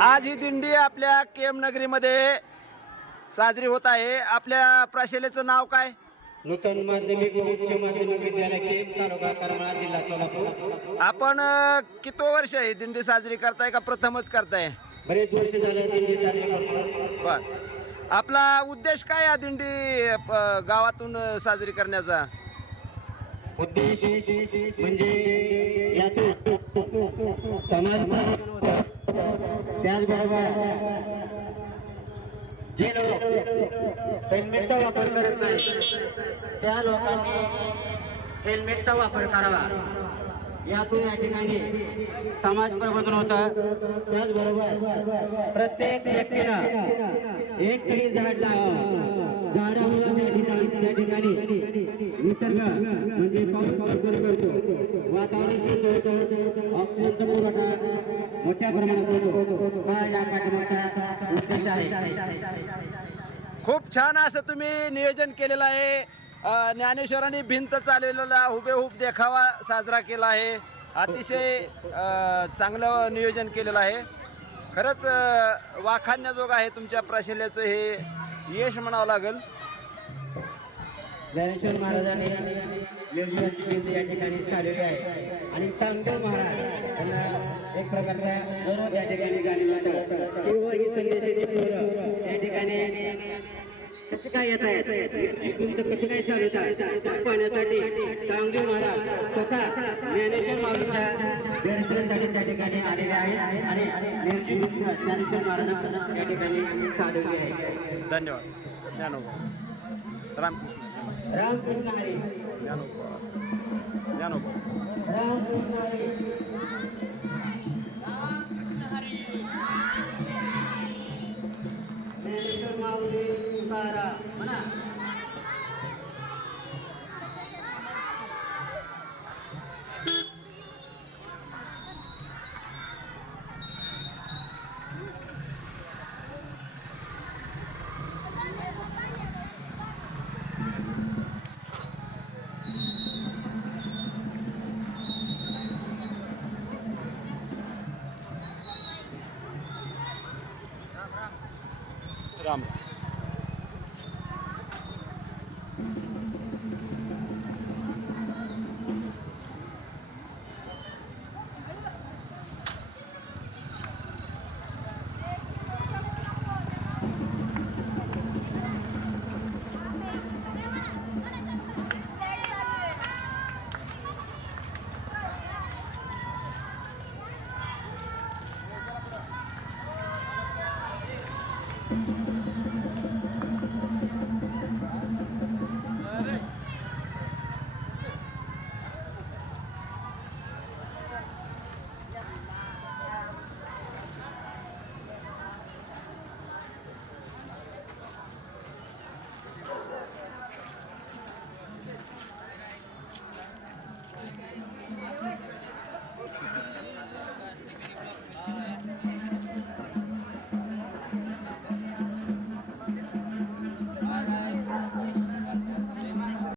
आज ही दिंडी आपल्या केम नगरीमध्ये साजरी होत आहे. आपल्या प्रशालेचं नाव काय? नूतन माध्यमिक व उच्च माध्यमिक विद्यालय केम तालुका करमाळा जिल्हा सोलापूर. आपण अ, किती वर्ष आहे दिंडी साजरी करताय का प्रथमच करताय? बरेच वर्ष झाले दिंडी साजरी करतो बर. आपला उद्देश काय या दिंडी अ, गावातून अ, साजरी करण्याचा? उद्देश म्हणजे यातून समाज जे लोक हेल्मेटचा वापर करत नाही त्या लोकांनी हेल्मेटचा वापर करावा. यातून या ठिकाणी समाज प्रबोधन होतं. त्याचबरोबर प्रत्येक व्यक्तीनं एक तरी झाड लावा झाडामुळे त्या ठिकाणी त्या ठिकाणी निसर्ग म्हणजे पाऊस पाऊस करतो. वातावरण शुद्ध होतं. ऑक्सिजनचा पुरवठा मोठ्या प्रमाणात होतो. हा या पाठीमागचा उद्देश आहे? खूप छान असं तुम्ही नियोजन केलेलं आहे. ज्ञानेश्वरांनी भिंत चालवलेला हुबेहूब देखावा साजरा केला आहे. अतिशय चांगलं नियोजन केलेलं आहे. खरंच अ, वाखाणण्याजोगं आहे तुमच्या प्रशालेचं हे यश म्हणावं लागेल. ज्ञानेश्वर महाराजांनी या ठिकाणी झालेली आहे आणि महाराज एक प्रकारचा गौरव या ठिकाणी गाणी म्हणतात किंवा ही संदेशाची पोरं या ठिकाणी कसे काय येत आहेत? इथून तर कसे काय चालवतात पाहण्यासाठी चांगदेव महाराज स्वतः ज्ञानेश्वर माऊलीच्या दर्शनासाठी त्या ठिकाणी आलेले आहेत. आणि ज्ञानेश्वर महाराजांना या ठिकाणी चालवले आहे. धन्यवाद. रामकृष्ण. रामकृष्ण हरी. Para, mana? रामकृष्ण हरी